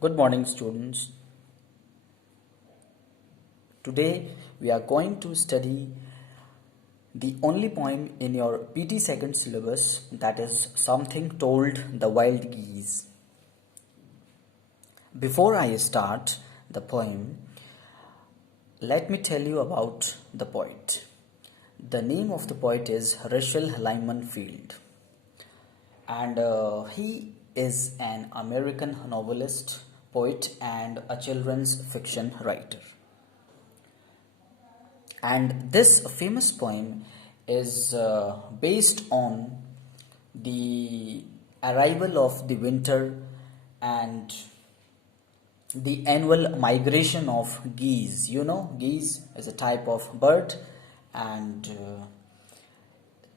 Good morning, students. Today we are going to study the only poem in your PT second syllabus, that is Something Told the Wild Geese. Before I start the poem, let me tell you about the poet. The name of the poet is Rachel Lyman Field, and he is an American novelist, poet, and a children's fiction writer. And this famous poem is based on the arrival of the winter and the annual migration of geese. You know, geese is a type of bird, and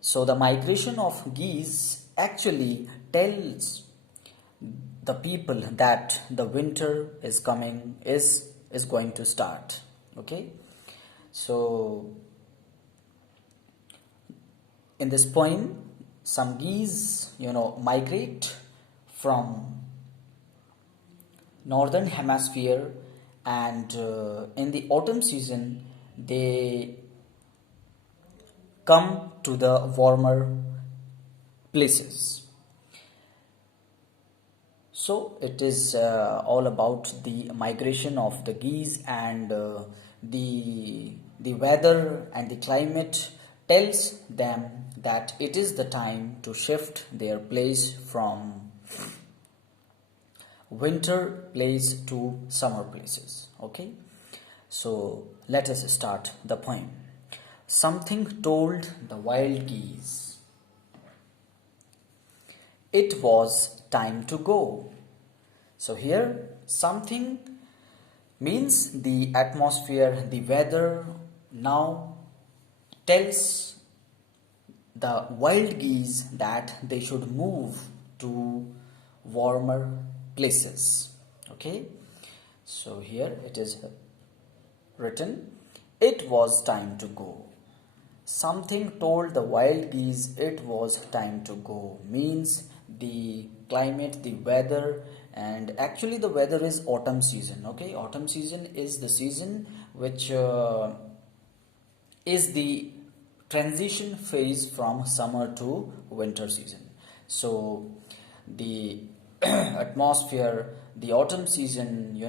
so the migration of geese actually tells the people that the winter is coming, is going to start. Okay, so in this poem, some geese, migrate from northern hemisphere, and in the autumn season they come to the warmer places. So it is all about the migration of the geese, and the weather and the climate tells them that it is the time to shift their place from winter place to summer places. Okay, so let us start the poem. Something told the wild geese it was time to go. So here something means the atmosphere, the weather now tells the wild geese that they should move to warmer places. Okay, so here it is written, it was time to go. Something told the wild geese it was time to go means the climate, the weather, and actually the weather is autumn season. Okay, autumn season is the season which is the transition phase from summer to winter season. So the atmosphere, the autumn season,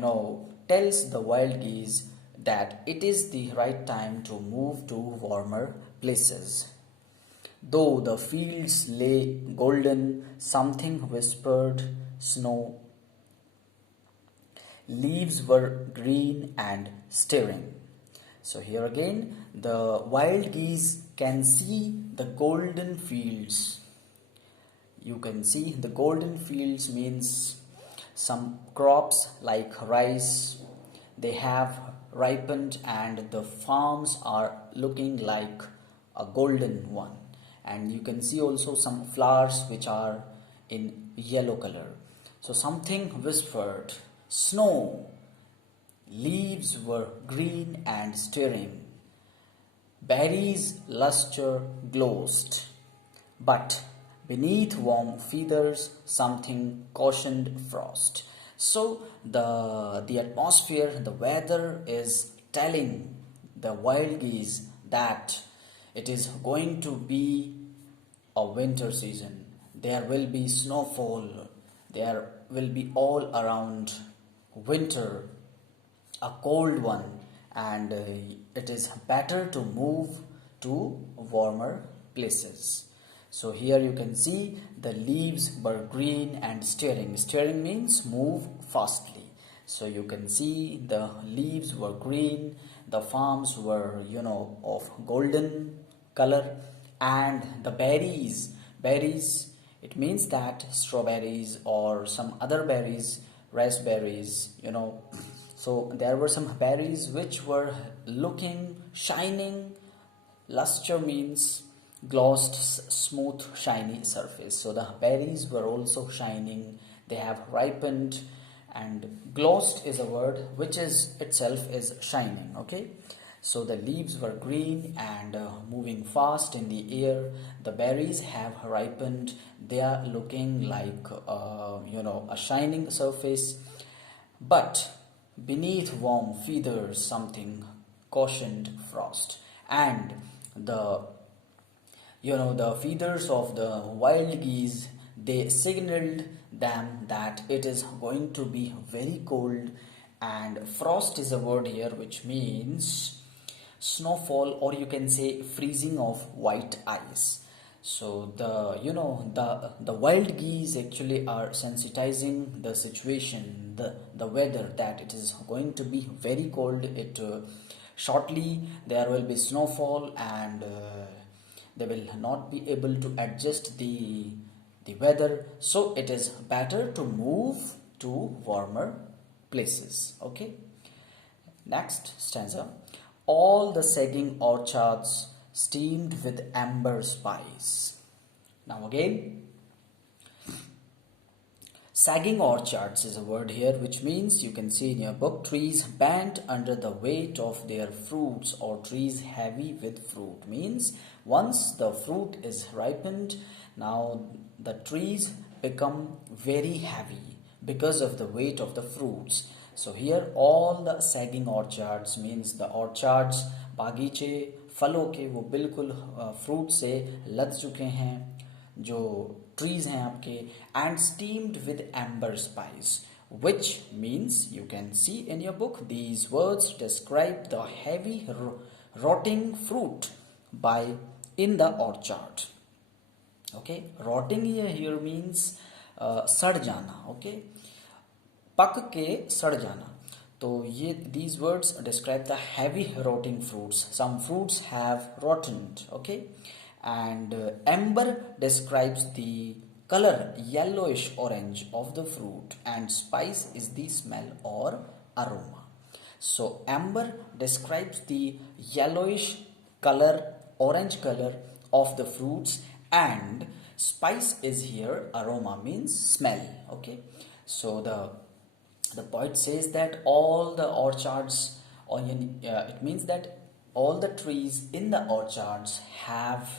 tells the wild geese that it is the right time to move to warmer places. Though the fields lay golden, something whispered snow. Leaves were green and stirring. So here again, the wild geese can see the golden fields. You can see the golden fields means some crops like rice, they have ripened and the farms are looking like a golden one. And you can see also some flowers which are in yellow color. So something whispered, snow. Leaves were green and stirring. Berries' luster glowed. But beneath warm feathers, something cautioned frost. So the atmosphere, the weather is telling the wild geese that it is going to be a winter season. There will be snowfall. There will be all around winter, a cold one, and it is better to move to warmer places. So here you can see the leaves were green and stirring. Stirring means move fastly. So you can see the leaves were green, the farms were of golden color, and the berries, it means that strawberries or some other berries, raspberries, so there were some berries which were looking shining. Luster means glossed, smooth, shiny surface. So the berries were also shining. They have ripened, and glossed is a word which is itself is shining. Okay, so the leaves were green and moving fast in the air. The berries have ripened. They are looking like a shining surface, But beneath warm feathers something cautioned frost, and the the feathers of the wild geese, they signaled them that it is going to be very cold. And frost is a word here which means snowfall, or you can say freezing of white ice. So the wild geese actually are sensitizing the situation, the weather, that it is going to be very cold. It shortly there will be snowfall, and they will not be able to adjust the weather, so it is better to move to warmer places. Okay, next stanza. All the sagging orchards steamed with amber spice. Now again, sagging orchards is a word here which means, you can see in your book, trees bent under the weight of their fruits, or trees heavy with fruit. Means once the fruit is ripened, now the trees become very heavy because of the weight of the fruits. So here all the sagging orchards means the orchards, बागीचे फलों के वो बिल्कुल fruit से लद चुके हैं, जो ट्रीज हैं आपके, and steamed with amber spice, which means, you can see in your book, these words describe the heavy rotting fruit by in the orchard. Okay, rotting here means सड़ जाना. Okay, पक के सड़ जाना. तो ये these words describe the heavy rotting fruits. Some fruits have rotted. Okay, and amber describes the color yellowish orange of the fruit, and spice is the smell or aroma. So amber describes the yellowish color, orange color of the fruits, and spice is here aroma, means smell. Okay, so the poet says that all the orchards, or it means that all the trees in the orchards have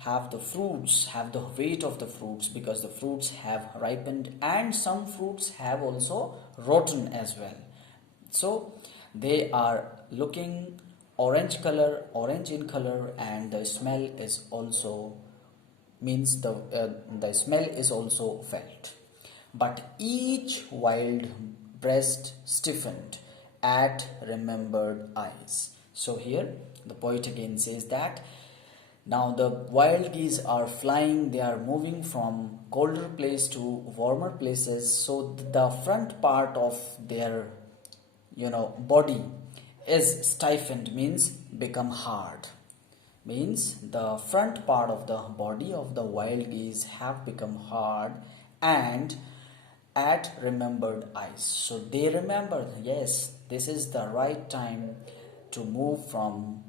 have the fruits, have the weight of the fruits, because the fruits have ripened, and some fruits have also rotten as well. So they are looking orange color, orange in color, and the smell is also, means the smell is also felt. But each wild breast stiffened at remembered eyes. So here the poet again says that now the wild geese are flying, they are moving from colder place to warmer places, so the front part of their body is stiffened, means become hard. Means the front part of the body of the wild geese have become hard and at remembered eyes. So they remember, yes, this is the right time to move from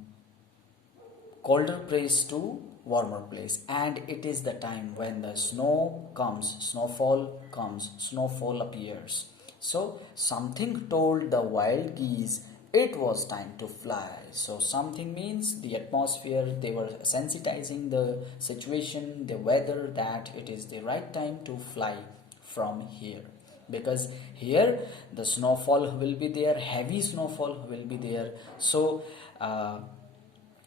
colder place to warmer place, and it is the time when the snow comes, snowfall appears. So something told the wild geese it was time to fly. So something means the atmosphere, they were sensitizing the situation, the weather, that it is the right time to fly from here, because here the snowfall will be there, heavy snowfall will be there. So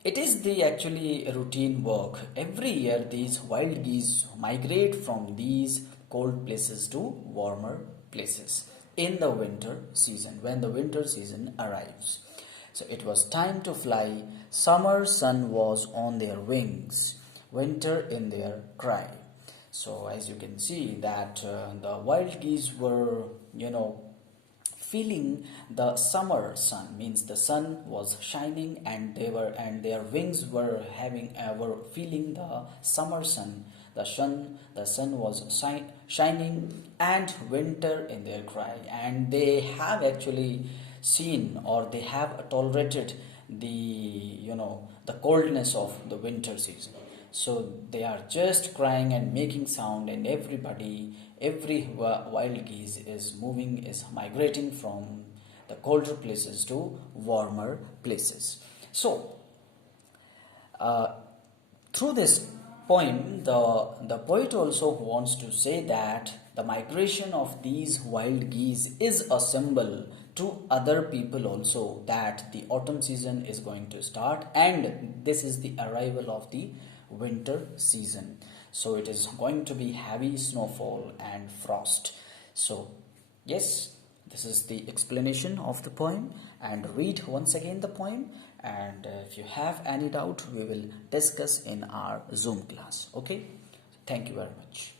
it is the actually routine work. Every year these wild geese migrate from these cold places to warmer places in the winter season, when the winter season arrives. So it was time to fly. Summer sun was on their wings, winter in their cry. So as you can see that the wild geese were feeling the summer sun, means the sun was shining, and their wings were were feeling the summer sun. The sun was shining, and winter in their cry, and they have actually seen, or they have tolerated the coldness of the winter season. So they are just crying and making sound, and every wild geese is moving, is migrating from the colder places to warmer places. So through this poem, the poet also wants to say that The migration of these wild geese is a symbol to other people also that the autumn season is going to start, and this is the arrival of the winter season. So it is going to be heavy snowfall and frost. So yes, this is the explanation of the poem, and read once again the poem, and if you have any doubt we will discuss in our Zoom class. Okay, thank you very much.